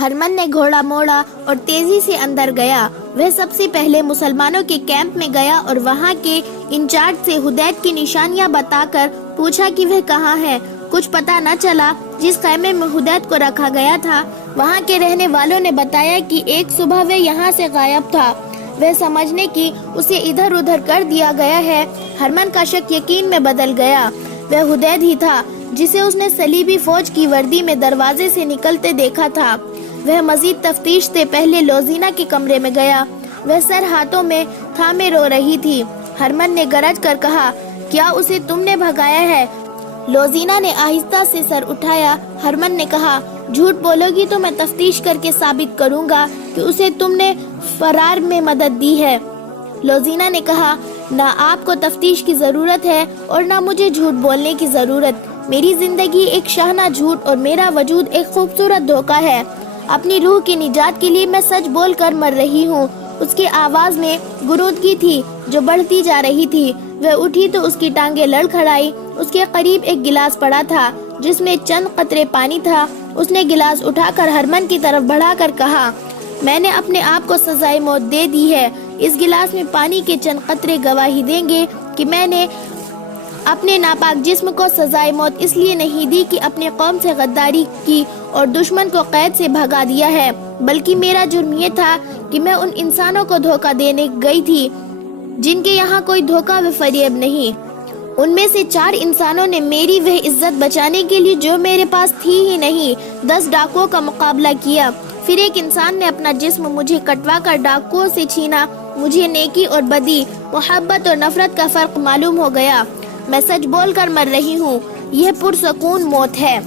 Hermann نے گھوڑا موڑا اور تیزی سے اندر گیا۔ وہ سب سے پہلے مسلمانوں کے کیمپ میں گیا اور وہاں کے انچارج سے حدید کی نشانیاں بتا کر پوچھا کہ وہ کہاں ہے۔ کچھ پتہ نہ چلا۔ جس خیمے میں حدید کو رکھا گیا تھا وہاں کے رہنے والوں نے بتایا کہ ایک صبح وہ یہاں سے غائب تھا۔ وہ سمجھنے کی اسے ادھر ادھر کر دیا گیا ہے۔ ہرمن کا شک یقین میں بدل گیا۔ وہ حدید ہی تھا جسے اس نے صلیبی فوج کی وردی میں دروازے سے نکلتے دیکھا تھا۔ وہ مزید تفتیش سے پہلے لوزینہ کے کمرے میں گیا۔ وہ سر ہاتھوں میں تھامے رو رہی تھی۔ ہرمن نے گرج کر کہا، کیا اسے تم نے بھگایا ہے؟ لوزینہ نے آہستہ سے سر اٹھایا۔ ہرمن نے کہا، جھوٹ بولو گی تو میں تفتیش کر کے ثابت کروں گا کہ اسے تم نے فرار میں مدد دی ہے۔ لوزینہ نے کہا، نہ آپ کو تفتیش کی ضرورت ہے اور نہ مجھے جھوٹ بولنے کی ضرورت۔ میری زندگی ایک شاہانہ جھوٹ اور میرا وجود ایک خوبصورت دھوکہ ہے۔ اپنی روح کی نجات کے لیے میں سچ بول کر مر رہی ہوں۔ اس کی آواز میں غنودگی تھی جو بڑھتی جا رہی تھی۔ وہ اٹھی تو اس کی ٹانگیں لڑکھڑائی۔ اس کے قریب ایک گلاس پڑا تھا جس میں چند قطرے پانی تھا۔ اس نے گلاس اٹھا کر ہرمن کی طرف بڑھا کر کہا، میں نے اپنے آپ کو سزائے موت دے دی ہے۔ اس گلاس میں پانی کے چند قطرے گواہی دیں گے کہ میں نے اپنے ناپاک جسم کو سزائے موت اس لیے نہیں دی کہ اپنے قوم سے غداری کی اور دشمن کو قید سے بھگا دیا ہے، بلکہ میرا جرم یہ تھا کہ میں ان انسانوں کو دھوکہ دینے گئی تھی جن کے یہاں کوئی دھوکہ و فریب نہیں۔ ان میں سے 4 انسانوں نے میری وہ عزت بچانے کے لیے جو میرے پاس تھی ہی نہیں 10 ڈاکوؤں کا مقابلہ کیا۔ پھر ایک انسان نے اپنا جسم مجھے کٹوا کر ڈاکوؤں سے چھینا۔ مجھے نیکی اور بدی، محبت اور نفرت کا فرق معلوم ہو گیا۔ میں سچ بول کر مر رہی ہوں۔ یہ پرسکون موت ہے۔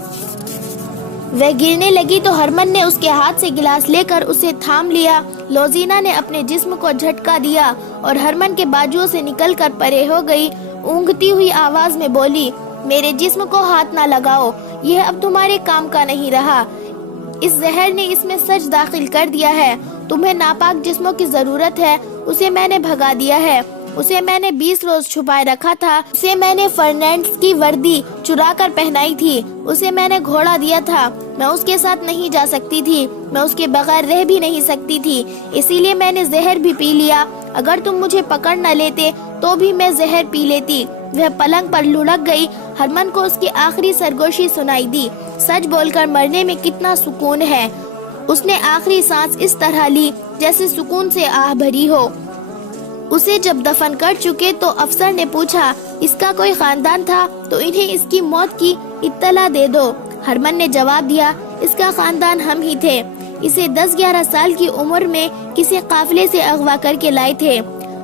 وہ گرنے لگی تو ہرمن نے اس کے ہاتھ سے گلاس لے کر اسے تھام لیا۔ لوزینہ نے اپنے جسم کو جھٹکا دیا اور ہرمن کے بازوؤں سے نکل کر پرے ہو گئی۔ اونگتی ہوئی آواز میں بولی، میرے جسم کو ہاتھ نہ لگاؤ، یہ اب تمہارے کام کا نہیں رہا۔ اس زہر نے اس میں سچ داخل کر دیا ہے۔ تمہیں ناپاک جسموں کی ضرورت ہے، اسے میں نے بھگا دیا ہے۔ اسے میں نے 20 روز چھپائے رکھا تھا۔ اسے میں نے فرنینڈس کی وردی چرا کر پہنائی تھی۔ اسے میں نے گھوڑا دیا تھا۔ میں اس کے ساتھ نہیں جا سکتی تھی، میں اس کے بغیر رہ بھی نہیں سکتی تھی، اسی لیے میں نے زہر بھی پی لیا۔ اگر تم مجھے پکڑ نہ لیتے تو بھی میں زہر پی لیتی۔ وہ پلنگ پر لڑک گئی۔ ہرمن کو اس کی آخری سرگوشی سنائی دی، سچ بول کر مرنے میں کتنا سکون ہے۔ اس نے آخری سانس اس طرح لی جیسے سکون سے آہ بھری ہو۔ اسے جب دفن کر چکے تو افسر نے پوچھا، اس کا کوئی خاندان تھا تو انہیں اس کی موت کی اطلاع دے دو۔ ہرمن نے جواب دیا، اس کا خاندان ہم ہی تھے۔ اسے 10-11 سال کی عمر میں کسی قافلے سے اغوا کر کے لائے تھے۔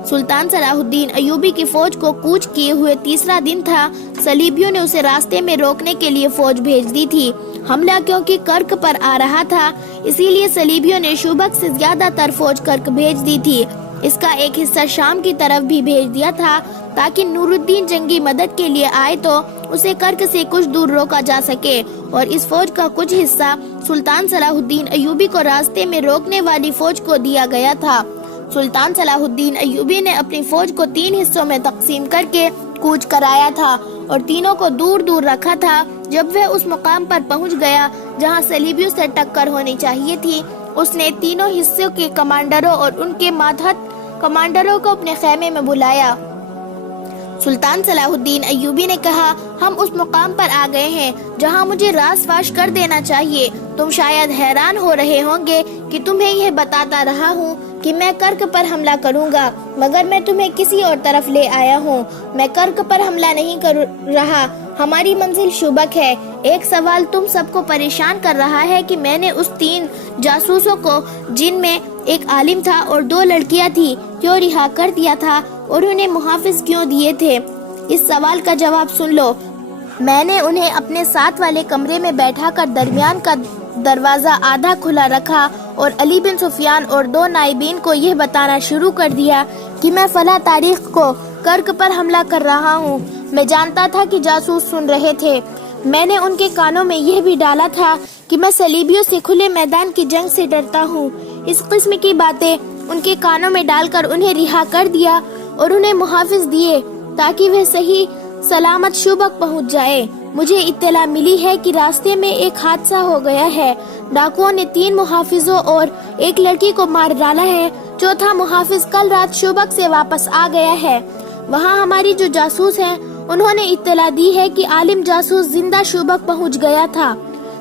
سلطان صلاح الدین ایوبی کی فوج کو کوچ کیے ہوئے تیسرا دن تھا۔ صلیبیوں نے اسے راستے میں روکنے کے لیے فوج بھیج دی تھی۔ حملہ کیونکہ کرک پر آ رہا تھا، اسی لیے صلیبیوں نے شوبک سے زیادہ تر فوج کرک بھیج دی تھی۔ اس کا ایک حصہ شام کی طرف بھی بھیج دیا تھا تاکہ نور الدین جنگی مدد کے لیے آئے تو اسے کرک سے کچھ دور روکا جا سکے، اور اس فوج کا کچھ حصہ سلطان صلاح الدین ایوبی کو راستے میں روکنے والی فوج کو دیا گیا تھا۔ سلطان صلاح الدین ایوبی نے اپنی فوج کو 3 حصوں میں تقسیم کر کے کوچ کرایا تھا اور تینوں کو دور دور رکھا تھا۔ جب وہ اس مقام پر پہنچ گیا جہاں صلیبیوں سے ٹکر ہونی چاہیے تھی، اس نے تینوں حصوں کے کمانڈروں اور ان کے ماتحت کمانڈروں کو اپنے خیمے میں بلایا۔ سلطان صلاح الدین ایوبی نے کہا، ہم اس مقام پر آ گئے ہیں جہاں مجھے راز فاش کر دینا چاہیے۔ تم شاید حیران ہو رہے ہوں گے کہ تمہیں یہ بتاتا رہا ہوں کہ میں کرک پر حملہ کروں گا، مگر میں تمہیں کسی اور طرف لے آیا ہوں۔ میں کرک پر حملہ نہیں کر رہا، ہماری منزل شوبک ہے۔ ایک سوال تم سب کو پریشان کر رہا ہے کہ میں نے اس 3 جاسوسوں کو، جن میں ایک عالم تھا اور 2 لڑکیاں تھیں، کیوں رہا کر دیا تھا اور انہیں محافظ کیوں دیے تھے؟ اس سوال کا جواب سن لو۔ میں نے انہیں اپنے ساتھ والے کمرے میں بیٹھا کر درمیان کا دروازہ آدھا کھلا رکھا اور علی بن سفیان اور 2 نائبین کو یہ بتانا شروع کر دیا کہ میں فلاں تاریخ کو کرک پر حملہ کر رہا ہوں۔ میں جانتا تھا کہ جاسوس سن رہے تھے۔ میں نے ان کے کانوں میں یہ بھی ڈالا تھا کہ میں صلیبیوں سے کھلے میدان کی جنگ سے ڈرتا ہوں۔ اس قسم کی باتیں ان کے کانوں میں ڈال کر انہیں رہا کر دیا اور انہیں محافظ دیے تاکہ وہ صحیح سلامت شوبک پہنچ جائے۔ مجھے اطلاع ملی ہے کہ راستے میں ایک حادثہ ہو گیا ہے۔ ڈاکوؤں نے 3 محافظوں اور ایک لڑکی کو مار ڈالا ہے۔ چوتھا محافظ کل رات شوبک سے واپس آ گیا ہے۔ وہاں ہماری جو جاسوس ہیں انہوں نے اطلاع دی ہے کہ عالم جاسوس زندہ شوبک پہنچ گیا تھا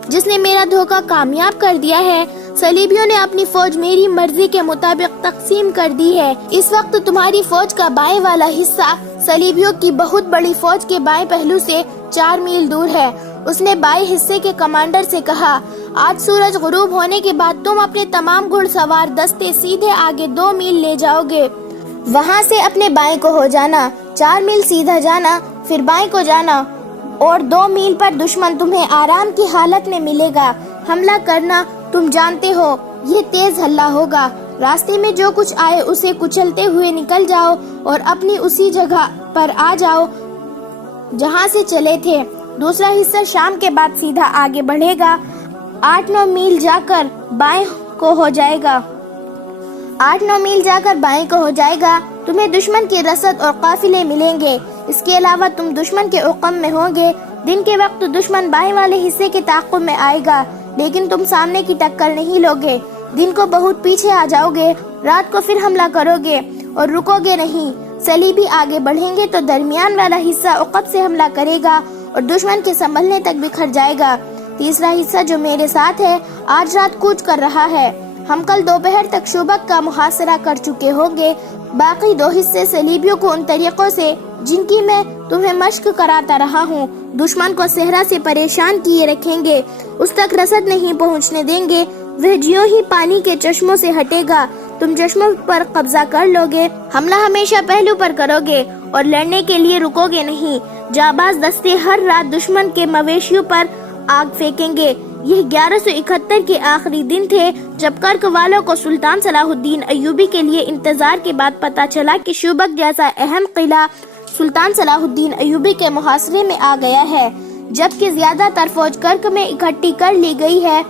جس نے میرا دھوکہ کامیاب کر دیا ہے۔ صلیبیوں نے اپنی فوج میری مرضی کے مطابق تقسیم کر دی ہے۔ اس وقت تمہاری فوج کا بائیں والا حصہ صلیبیوں کی بہت بڑی فوج کے بائیں پہلو سے 4 میل دور ہے۔ اس نے بائیں حصے کے کمانڈر سے کہا، آج سورج غروب ہونے کے بعد تم اپنے تمام گھڑ سوار دستے سیدھے آگے 2 میل لے جاؤ گے۔ وہاں سے اپنے بائیں کو ہو جانا، 4 میل سیدھا جانا، پھر بائیں کو جانا اور 2 میل پر دشمن تمہیں آرام کی حالت میں ملے گا۔ حملہ کرنا تم جانتے ہو، یہ تیز حملہ ہوگا۔ راستے میں جو کچھ آئے اسے کچلتے ہوئے نکل جاؤ اور اپنی اسی جگہ پر آ جاؤ جہاں سے چلے تھے۔ دوسرا حصہ شام کے بعد سیدھا آگے بڑھے گا، 8-9 میل جا کر بائیں کو ہو جائے گا۔ 8-9 میل جا کر بائیں کو ہو جائے گا۔ تمہیں دشمن کی رسد اور قافلے ملیں گے۔ اس کے علاوہ تم دشمن کے عقم میں ہوں گے۔ دن کے وقت دشمن بائیں والے حصے کے تعاقب میں آئے گا، لیکن تم سامنے کی ٹکر نہیں لوگے۔ دن کو بہت پیچھے آ جاؤ گے، رات کو پھر حملہ کرو گے اور رکو گے نہیں۔ صلیبی آگے بڑھیں گے تو درمیان والا حصہ عقب سے حملہ کرے گا اور دشمن کے سنبھلنے تک بکھر جائے گا۔ تیسرا حصہ جو میرے ساتھ ہے آج رات کوچ کر رہا ہے۔ ہم کل دوپہر تک شوبک کا محاصرہ کر چکے ہوں گے۔ باقی 2 حصے صلیبیوں کو ان طریقوں سے جن کی میں تمہیں مشق کراتا رہا ہوں دشمن کو صحرا سے پریشان کیے رکھیں گے، اس تک رسد نہیں پہنچنے دیں گے۔ وہ جیوں ہی پانی کے چشموں سے ہٹے گا تم چشموں پر قبضہ کر لو گے۔ حملہ ہمیشہ پہلو پر کرو گے اور لڑنے کے لیے رکو گے نہیں۔ جانباز دستے ہر رات دشمن کے مویشیوں پر آگ پھینکیں گے۔ یہ 1171 کے آخری دن تھے جب کرک والوں کو سلطان صلاح الدین ایوبی کے لیے انتظار کے بعد پتا چلا کہ شوبک جیسا اہم قلعہ سلطان صلاح الدین ایوبی کے محاصرے میں آ گیا ہے، جبکہ زیادہ تر فوج کرک میں اکٹھی کر لی گئی ہے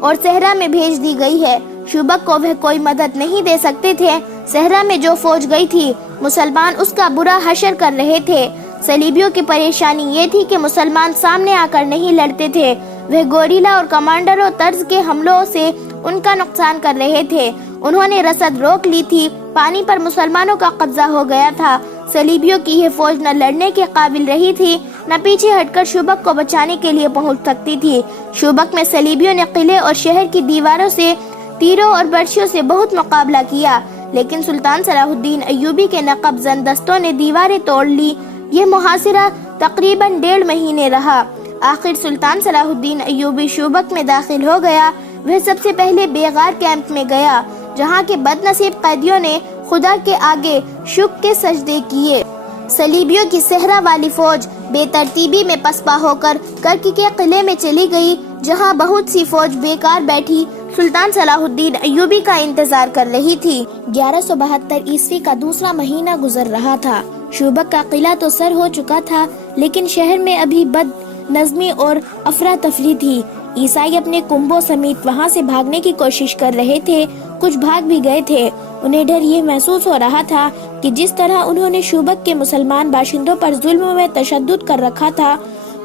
اور صحرا میں بھیج دی گئی ہے۔ شوبک کو وہ کوئی مدد نہیں دے سکتے تھے۔ صحرا میں جو فوج گئی تھی مسلمان اس کا برا حشر کر رہے تھے۔ صلیبیوں کی پریشانی یہ تھی کہ مسلمان سامنے آ کر نہیں لڑتے تھے، وہ گوریلا اور کمانڈروں طرز کے حملوں سے ان کا نقصان کر رہے تھے۔ انہوں نے رسد روک لی تھی، پانی پر مسلمانوں کا قبضہ ہو گیا تھا۔ صلیبیوں کی یہ فوج نہ لڑنے کے قابل رہی تھی نہ پیچھے ہٹ کر شوبک کو بچانے کے لیے پہنچ سکتی تھی۔ شوبک میں صلیبیوں نے قلعے اور شہر کی دیواروں سے تیروں اور برچھیوں سے بہت مقابلہ کیا، لیکن سلطان صلاح الدین ایوبی کے نقب زن دستوں نے دیواریں توڑ لی۔ یہ محاصرہ تقریباً 1.5 مہینے رہا۔ آخر سلطان صلاح الدین ایوبی شوبک میں داخل ہو گیا۔ وہ سب سے پہلے بیغار کیمپ میں گیا جہاں کے بد نصیب قیدیوں نے خدا کے آگے شکر کے سجدے کیے۔ صلیبیوں کی صحرا والی فوج بے ترتیبی میں پسپا ہو کر کرک کے قلعے میں چلی گئی جہاں بہت سی فوج بیکار بیٹھی سلطان صلاح الدین ایوبی کا انتظار کر رہی تھی۔ 1172 عیسوی کا دوسرا مہینہ گزر رہا تھا۔ شوبک کا قلعہ تو سر ہو چکا تھا لیکن شہر میں ابھی بد نظمی اور افراتفری تھی۔ عیسائی اپنے کنبوں سمیت وہاں سے بھاگنے کی کوشش کر رہے تھے، کچھ بھاگ بھی گئے تھے۔ انہیں ڈر یہ محسوس ہو رہا تھا کہ جس طرح انہوں نے شوبک کے مسلمان باشندوں پر ظلم و تشدد کر رکھا تھا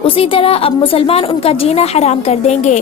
اسی طرح اب مسلمان ان کا جینا حرام کر دیں گے۔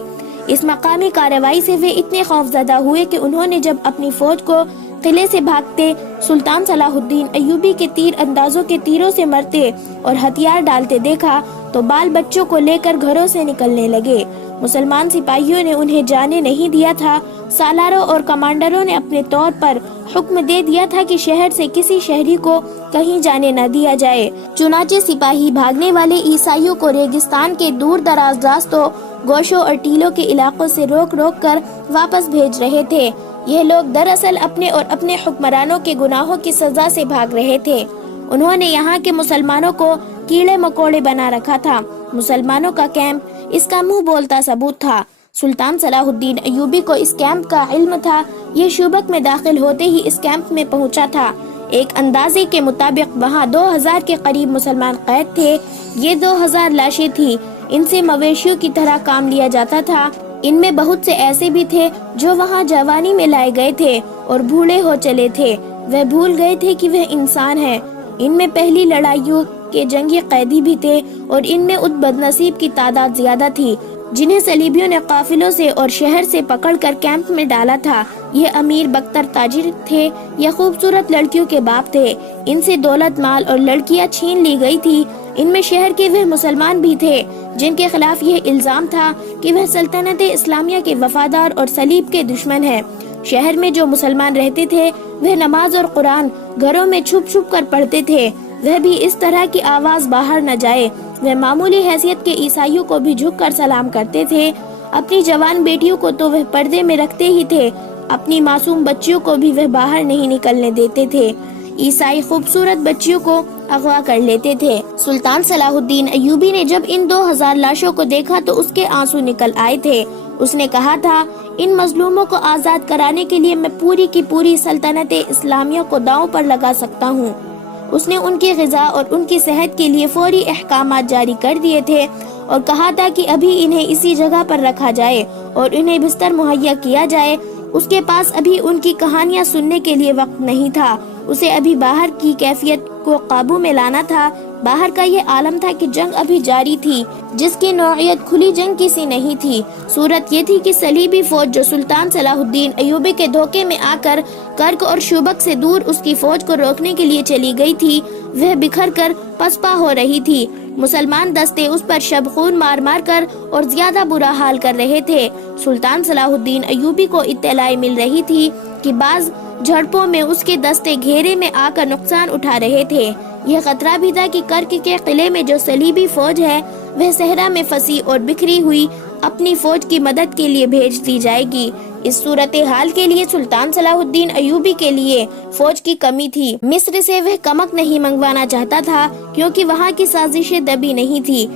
اس مقامی کارروائی سے وہ اتنے خوفزدہ ہوئے کہ انہوں نے جب اپنی فوج کو قلعے سے بھاگتے سلطان صلاح الدین ایوبی کے تیر اندازوں کے تیروں سے مرتے اور ہتھیار ڈالتے دیکھا تو بال بچوں کو لے کر گھروں سے نکلنے لگے۔ مسلمان سپاہیوں نے انہیں جانے نہیں دیا تھا۔ سالاروں اور کمانڈروں نے اپنے طور پر حکم دے دیا تھا کہ شہر سے کسی شہری کو کہیں جانے نہ دیا جائے۔ چنانچہ سپاہی بھاگنے والے عیسائیوں کو ریگستان کے دور دراز راستوں، گوشوں اور ٹیلوں کے علاقوں سے روک روک کر واپس بھیج رہے تھے۔ یہ لوگ دراصل اپنے اور اپنے حکمرانوں کے گناہوں کی سزا سے بھاگ رہے تھے۔ انہوں نے یہاں کے مسلمانوں کو کیڑے مکوڑے بنا رکھا تھا۔ مسلمانوں کا کیمپ اس کا منہ بولتا ثبوت تھا۔ سلطان صلاح الدین ایوبی کو اس کیمپ کا علم تھا۔ یہ شوبک میں داخل ہوتے ہی اس کیمپ میں پہنچا تھا۔ ایک اندازے کے مطابق وہاں 2000 کے قریب مسلمان قید تھے۔ یہ 2000 لاشیں تھیں۔ ان سے مویشیوں کی طرح کام لیا جاتا تھا۔ ان میں بہت سے ایسے بھی تھے جو وہاں جوانی میں لائے گئے تھے اور بوڑھے ہو چلے تھے۔ وہ بھول گئے تھے کہ وہ انسان ہیں۔ ان میں پہلی لڑائیوں کے جنگی قیدی بھی تھے اور ان میں ان بدنصیب کی تعداد زیادہ تھی جنہیں صلیبیوں نے قافلوں سے اور شہر سے پکڑ کر کیمپ میں ڈالا تھا۔ یہ امیر بختر تاجر تھے یا خوبصورت لڑکیوں کے باپ تھے۔ ان سے دولت مال اور لڑکیاں چھین لی گئی تھی۔ ان میں شہر کے وہ مسلمان بھی تھے جن کے خلاف یہ الزام تھا کہ وہ سلطنت اسلامیہ کے وفادار اور صلیب کے دشمن ہیں۔ شہر میں جو مسلمان رہتے تھے وہ نماز اور قرآن گھروں میں چھپ چھپ کر پڑھتے تھے، وہ بھی اس طرح کی آواز باہر نہ جائے۔ وہ معمولی حیثیت کے عیسائیوں کو بھی جھک کر سلام کرتے تھے۔ اپنی جوان بیٹیوں کو تو وہ پردے میں رکھتے ہی تھے، اپنی معصوم بچیوں کو بھی وہ باہر نہیں نکلنے دیتے تھے۔ عیسائی خوبصورت بچیوں کو اغوا کر لیتے تھے۔ سلطان صلاح الدین ایوبی نے جب ان 2000 لاشوں کو دیکھا تو اس کے آنسو نکل آئے تھے۔ اس نے کہا تھا، ان مظلوموں کو آزاد کرانے کے لیے میں پوری کی پوری سلطنت اسلامیہ کو داؤں پر لگا سکتا ہوں۔ اس نے ان کی غذا اور ان کی صحت کے لیے فوری احکامات جاری کر دیے تھے اور کہا تھا کہ ابھی انہیں اسی جگہ پر رکھا جائے اور انہیں بستر مہیا کیا جائے۔ اس کے پاس ابھی ان کی کہانیاں سننے کے لیے وقت نہیں تھا، اسے ابھی باہر کی کیفیت کو قابو میں لانا تھا۔ باہر کا یہ عالم تھا کہ جنگ ابھی جاری تھی، جس کی نوعیت کھلی جنگ کی سی نہیں تھی۔ صورت یہ تھی کہ صلیبی فوج جو سلطان صلاح الدین ایوبی کے دھوکے میں آ کر کرک اور شوبک سے دور اس کی فوج کو روکنے کے لیے چلی گئی تھی، وہ بکھر کر پسپا ہو رہی تھی۔ مسلمان دستے اس پر شب خون مار مار کر اور زیادہ برا حال کر رہے تھے۔ سلطان صلاح الدین ایوبی کو اطلاع مل رہی تھی کہ بعض جھڑپوں میں اس کے دستے گھیرے میں آ کر نقصان اٹھا رہے تھے۔ یہ خطرہ بھی تھا کہ کرک کے قلعے میں جو صلیبی فوج ہے وہ صحرا میں پھنسی اور بکھری ہوئی اپنی فوج کی مدد کے لیے بھیج دی جائے گی۔ اس صورتحال کے لیے سلطان صلاح الدین ایوبی کے لیے فوج کی کمی تھی۔ مصر سے وہ کمک نہیں منگوانا چاہتا تھا کیونکہ وہاں کی سازشیں دبی نہیں تھی۔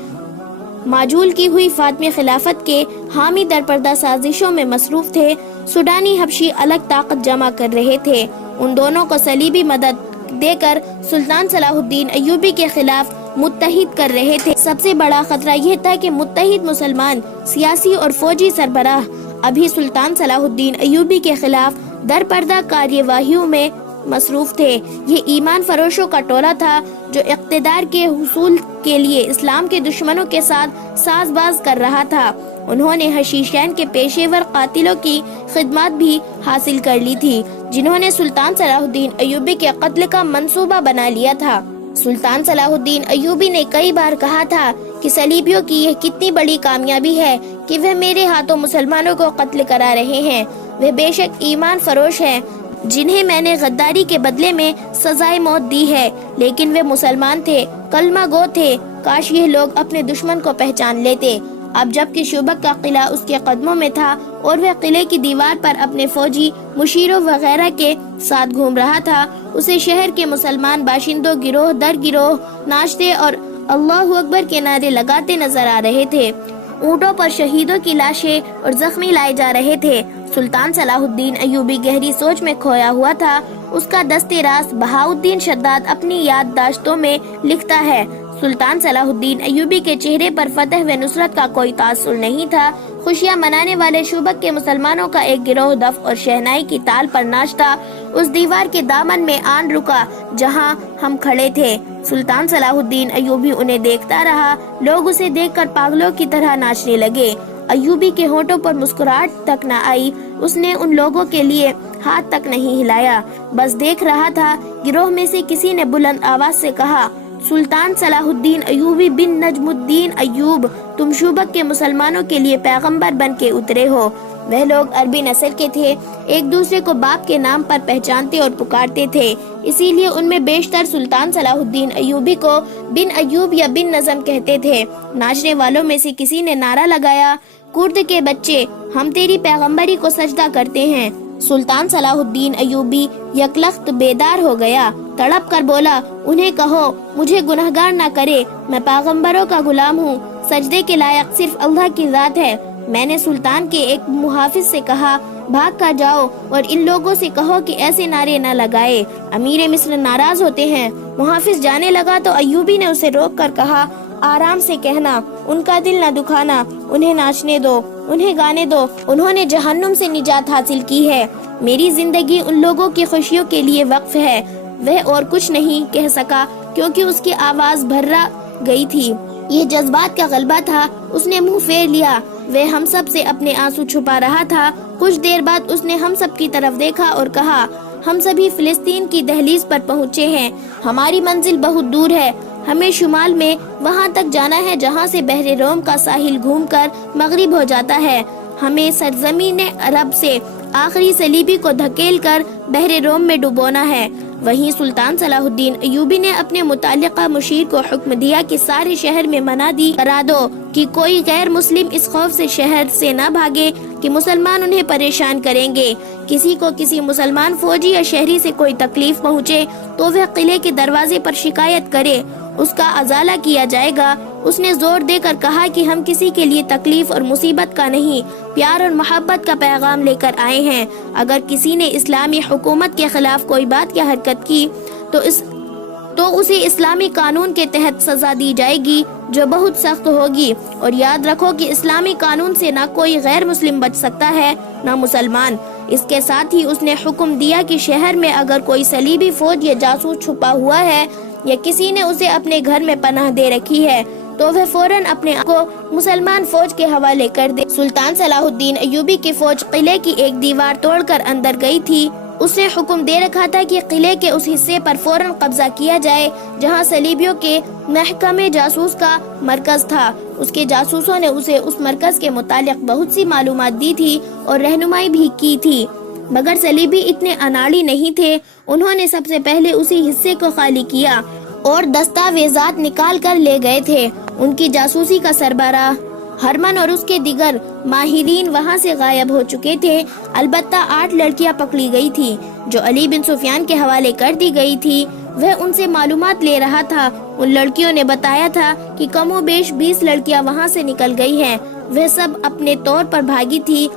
ماجول کی ہوئی فاطمی خلافت کے حامی درپردہ سازشوں میں مصروف تھے۔ سوڈانی حبشی الگ طاقت جمع کر رہے تھے، ان دونوں کو صلیبی مدد دے کر سلطان صلاح الدین ایوبی کے خلاف متحد کر رہے تھے۔ سب سے بڑا خطرہ یہ تھا کہ متحد مسلمان سیاسی اور فوجی سربراہ ابھی سلطان صلاح الدین ایوبی کے خلاف درپردہ کارروائیوں میں مصروف تھے۔ یہ ایمان فروشوں کا ٹولہ تھا جو اقتدار کے حصول کے لیے اسلام کے دشمنوں کے ساتھ ساز باز کر رہا تھا۔ انہوں نے حشیشین کے پیشے ور قاتلوں کی خدمات بھی حاصل کر لی تھی جنہوں نے سلطان صلاح الدین ایوبی کے قتل کا منصوبہ بنا لیا تھا۔ سلطان صلاح الدین ایوبی نے کئی بار کہا تھا کہ صلیبیوں کی یہ کتنی بڑی کامیابی ہے کہ وہ میرے ہاتھوں مسلمانوں کو قتل کرا رہے ہیں۔ وہ بے شک ایمان فروش ہیں جنہیں میں نے غداری کے بدلے میں سزائے موت دی ہے، لیکن وہ مسلمان تھے، کلمہ گو تھے۔ کاش یہ لوگ اپنے دشمن کو پہچان لیتے۔ اب جب کہ شوبک کا قلعہ اس کے قدموں میں تھا اور وہ قلعے کی دیوار پر اپنے فوجی مشیروں وغیرہ کے ساتھ گھوم رہا تھا، اسے شہر کے مسلمان باشندوں گروہ در گروہ ناچتے اور اللہ اکبر کے نعرے لگاتے نظر آ رہے تھے۔ اونٹوں پر شہیدوں کی لاشیں اور زخمی لائے جا رہے تھے۔ سلطان صلاح الدین ایوبی گہری سوچ میں کھویا ہوا تھا۔ اس کا دست راست بہاؤالدین شداد اپنی یادداشتوں میں لکھتا ہے، سلطان صلاح الدین ایوبی کے چہرے پر فتح و نصرت کا کوئی تاثر نہیں تھا۔ خوشیاں منانے والے شوبک کے مسلمانوں کا ایک گروہ دف اور شہنائی کی تال پر ناچتا اس دیوار کے دامن میں آن رکا جہاں ہم کھڑے تھے۔ سلطان صلاح الدین ایوبی انہیں دیکھتا رہا۔ لوگ اسے دیکھ کر پاگلوں کی طرح ناچنے لگے۔ ایوبی کے ہونٹوں پر مسکراہٹ تک نہ آئی، اس نے ان لوگوں کے لیے ہاتھ تک نہیں ہلایا، بس دیکھ رہا تھا۔ گروہ میں سے کسی نے بلند آواز سے کہا، سلطان صلاح الدین ایوبی بن نجم الدین ایوب، تم شوبک کے مسلمانوں کے لیے پیغمبر بن کے اترے ہو۔ وہ لوگ عربی نسل کے تھے، ایک دوسرے کو باپ کے نام پر پہچانتے اور پکارتے تھے، اسی لیے ان میں بیشتر سلطان صلاح الدین ایوبی کو بن ایوب یا بن نظم کہتے تھے۔ ناچنے والوں میں سے کسی نے نعرہ لگایا، کرد کے بچے، ہم تیری پیغمبری کو سجدہ کرتے ہیں۔ سلطان صلاح الدین ایوبی یکلخت بیدار ہو گیا، تڑپ کر بولا، انہیں کہو مجھے گنہگار نہ کرے، میں پیغمبروں کا غلام ہوں، سجدے کے لائق صرف اللہ کی ذات ہے۔ میں نے سلطان کے ایک محافظ سے کہا، بھاگ کر جاؤ اور ان لوگوں سے کہو کہ ایسے نعرے نہ لگائے، امیر مصر ناراض ہوتے ہیں۔ محافظ جانے لگا تو ایوبی نے اسے روک کر کہا، آرام سے کہنا، ان کا دل نہ دکھانا، انہیں ناچنے دو، انہیں گانے دو، انہوں نے جہنم سے نجات حاصل کی ہے، میری زندگی ان لوگوں کی خوشیوں کے لیے وقف ہے۔ وہ اور کچھ نہیں کہہ سکا، کیونکہ اس کی آواز بھرا گئی تھی۔ یہ جذبات کا غلبہ تھا۔ اس نے منہ پھیر لیا۔ وہ ہم سب سے اپنے آنسو چھپا رہا تھا۔ کچھ دیر بعد اس نے ہم سب کی طرف دیکھا اور کہا، ہم سبھی فلسطین کی دہلیز پر پہنچے ہیں۔ ہماری منزل بہت دور ہے۔ ہمیں شمال میں وہاں تک جانا ہے جہاں سے بحر روم کا ساحل گھوم کر مغرب ہو جاتا ہے۔ ہمیں سرزمین عرب سے آخری صلیبی کو دھکیل کر بحر روم میں ڈبونا ہے۔ وہیں سلطان صلاح الدین ایوبی نے اپنے متعلقہ مشیر کو حکم دیا کہ سارے شہر میں منادی کرا دو کہ کوئی غیر مسلم اس خوف سے شہر سے نہ بھاگے کہ مسلمان انہیں پریشان کریں گے۔ کسی کو کسی مسلمان فوجی یا شہری سے کوئی تکلیف پہنچے تو وہ قلعے کے دروازے پر شکایت کرے، اس کا ازالہ کیا جائے گا۔ اس نے زور دے کر کہا کہ ہم کسی کے لیے تکلیف اور مصیبت کا نہیں، پیار اور محبت کا پیغام لے کر آئے ہیں۔ اگر کسی نے اسلامی حکومت کے خلاف کوئی بات یا حرکت کی تو اسے اسلامی قانون کے تحت سزا دی جائے گی جو بہت سخت ہوگی، اور یاد رکھو کہ اسلامی قانون سے نہ کوئی غیر مسلم بچ سکتا ہے نہ مسلمان۔ اس کے ساتھ ہی اس نے حکم دیا کہ شہر میں اگر کوئی صلیبی فوج یا جاسوس چھپا ہوا ہے یا کسی نے اسے اپنے گھر میں پناہ دے رکھی ہے تو وہ فوراً اپنے آپ کو مسلمان فوج کے حوالے کر دے۔ سلطان صلاح الدین ایوبی کی فوج قلعے کی ایک دیوار توڑ کر اندر گئی تھی۔ اس نے حکم دے رکھا تھا کہ قلعے کے اس حصے پر فوراً قبضہ کیا جائے جہاں صلیبیوں کے محکمہ جاسوس کا مرکز تھا۔ اس کے جاسوسوں نے اسے اس مرکز کے متعلق بہت سی معلومات دی تھی اور رہنمائی بھی کی تھی، مگر صلیبی اتنے اناڑی نہیں تھے۔ انہوں نے سب سے پہلے اسی حصے کو خالی کیا اور دستاویزات نکال کر لے گئے تھے۔ ان کی جاسوسی کا سربراہ ہرمن اور اس کے دیگر ماہرین وہاں سے غائب ہو چکے تھے۔ البتہ 8 لڑکیاں پکڑی گئی تھی جو علی بن سفیان کے حوالے کر دی گئی تھی۔ وہ ان سے معلومات لے رہا تھا۔ ان لڑکیوں نے بتایا تھا کہ کم و بیش 20 لڑکیاں وہاں سے نکل گئی ہیں۔ وہ سب اپنے طور پر بھاگی تھی۔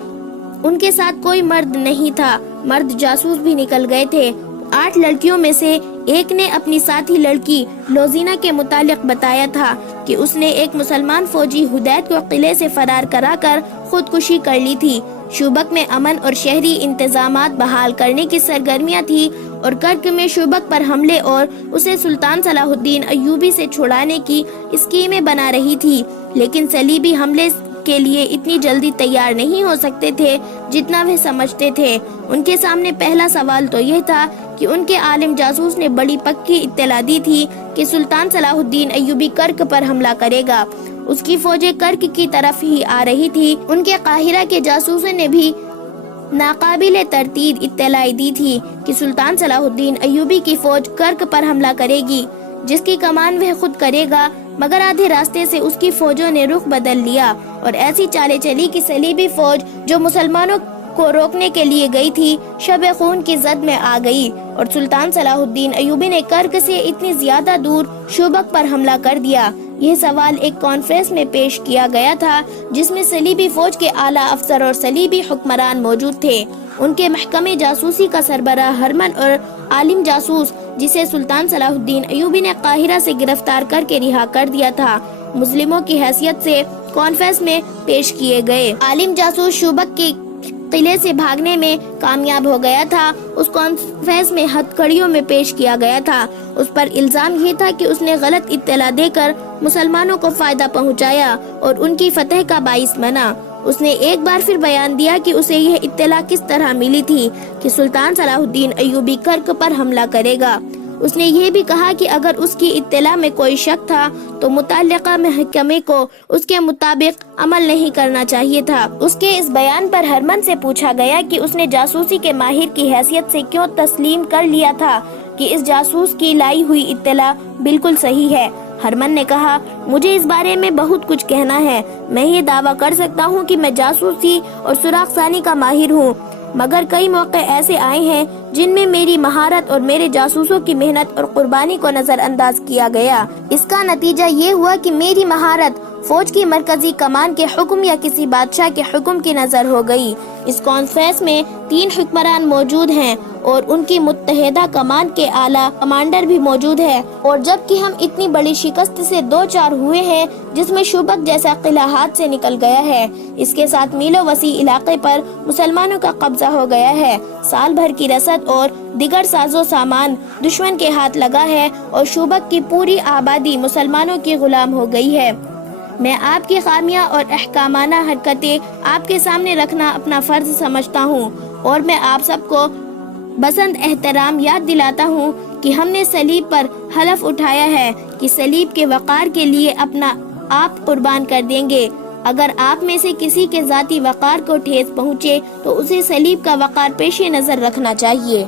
ان کے ساتھ کوئی مرد نہیں تھا۔ مرد جاسوس بھی نکل گئے تھے۔ 8 لڑکیوں میں سے ایک نے اپنی ساتھی لڑکی لوزینہ کے متعلق بتایا تھا کہ اس نے ایک مسلمان فوجی حدید کو قلعے سے فرار کرا کر خودکشی کر لی تھی۔ شوبک میں امن اور شہری انتظامات بحال کرنے کی سرگرمیاں تھی اور کرک میں شوبک پر حملے اور اسے سلطان صلاح الدین ایوبی سے چھڑانے کی اسکیمیں بنا رہی تھی، لیکن صلیبی حملے کے لیے اتنی جلدی تیار نہیں ہو سکتے تھے جتنا وہ سمجھتے تھے۔ ان کے سامنے پہلا سوال تو یہ تھا کہ ان کے عالم جاسوس نے بڑی پکی اطلاع دی تھی کہ سلطان صلاح الدین ایوبی کرک پر حملہ کرے گا۔ اس کی فوجیں کرک کی طرف ہی آ رہی تھی۔ ان کے قاہرہ کے جاسوسوں نے بھی ناقابل تردید اطلاع دی تھی کہ سلطان صلاح الدین ایوبی کی فوج کرک پر حملہ کرے گی جس کی کمان وہ خود کرے گا، مگر آدھے راستے سے اس کی فوجوں نے رخ بدل لیا اور ایسی چالیں چلی کہ صلیبی فوج جو مسلمانوں کو روکنے کے لیے گئی تھی شب خون کی زد میں آ گئی اور سلطان صلاح الدین ایوبی نے کرک سے اتنی زیادہ دور شوبک پر حملہ کر دیا۔ یہ سوال ایک کانفرنس میں پیش کیا گیا تھا جس میں صلیبی فوج کے اعلیٰ افسر اور صلیبی حکمران موجود تھے۔ ان کے محکمہ جاسوسی کا سربراہ ہرمن اور عالم جاسوس جسے سلطان صلاح الدین ایوبی نے قاہرہ سے گرفتار کر کے رہا کر دیا تھا، مسلموں کی حیثیت سے کانفرنس میں پیش کیے گئے۔ عالم جاسوس شوبک کے قلعے سے بھاگنے میں کامیاب ہو گیا تھا۔ اس کانفرنس میں ہتھکڑیوں میں پیش کیا گیا تھا۔ اس پر الزام یہ تھا کہ اس نے غلط اطلاع دے کر مسلمانوں کو فائدہ پہنچایا اور ان کی فتح کا باعث بنا۔ اس نے ایک بار پھر بیان دیا کہ اسے یہ اطلاع کس طرح ملی تھی کہ سلطان صلاح الدین ایوبی کرک پر حملہ کرے گا۔ اس نے یہ بھی کہا کہ اگر اس کی اطلاع میں کوئی شک تھا تو متعلقہ محکمے کو اس کے مطابق عمل نہیں کرنا چاہیے تھا۔ اس کے اس بیان پر ہرمن سے پوچھا گیا کہ اس نے جاسوسی کے ماہر کی حیثیت سے کیوں تسلیم کر لیا تھا کہ اس جاسوس کی لائی ہوئی اطلاع بالکل صحیح ہے۔ ہرمن نے کہا، مجھے اس بارے میں بہت کچھ کہنا ہے۔ میں یہ دعویٰ کر سکتا ہوں کہ میں جاسوسی اور سراغ ثانی کا ماہر ہوں، مگر کئی موقع ایسے آئے ہیں جن میں میری مہارت اور میرے جاسوسوں کی محنت اور قربانی کو نظر انداز کیا گیا۔ اس کا نتیجہ یہ ہوا کہ میری مہارت فوج کی مرکزی کمان کے حکم یا کسی بادشاہ کے حکم کی نظر ہو گئی۔ اس کانفرنس میں 3 حکمران موجود ہیں اور ان کی متحدہ کمان کے اعلیٰ کمانڈر بھی موجود ہے، اور جبکہ ہم اتنی بڑی شکست سے 2-4 ہوئے ہیں جس میں شوبک جیسا قلعہ ہاتھ سے نکل گیا ہے، اس کے ساتھ میلوں وسیع علاقے پر مسلمانوں کا قبضہ ہو گیا ہے، سال بھر کی رسد اور دیگر ساز و سامان دشمن کے ہاتھ لگا ہے اور شوبک کی پوری آبادی مسلمانوں کی غلام ہو گئی ہے۔ میں آپ کی خامیاں اور احکامانہ حرکتیں آپ کے سامنے رکھنا اپنا فرض سمجھتا ہوں، اور میں آپ سب کو بسند احترام یاد دلاتا ہوں کہ ہم نے صلیب پر حلف اٹھایا ہے کہ صلیب کے وقار کے لیے اپنا آپ قربان کر دیں گے۔ اگر آپ میں سے کسی کے ذاتی وقار کو ٹھیس پہنچے تو اسے صلیب کا وقار پیش نظر رکھنا چاہیے۔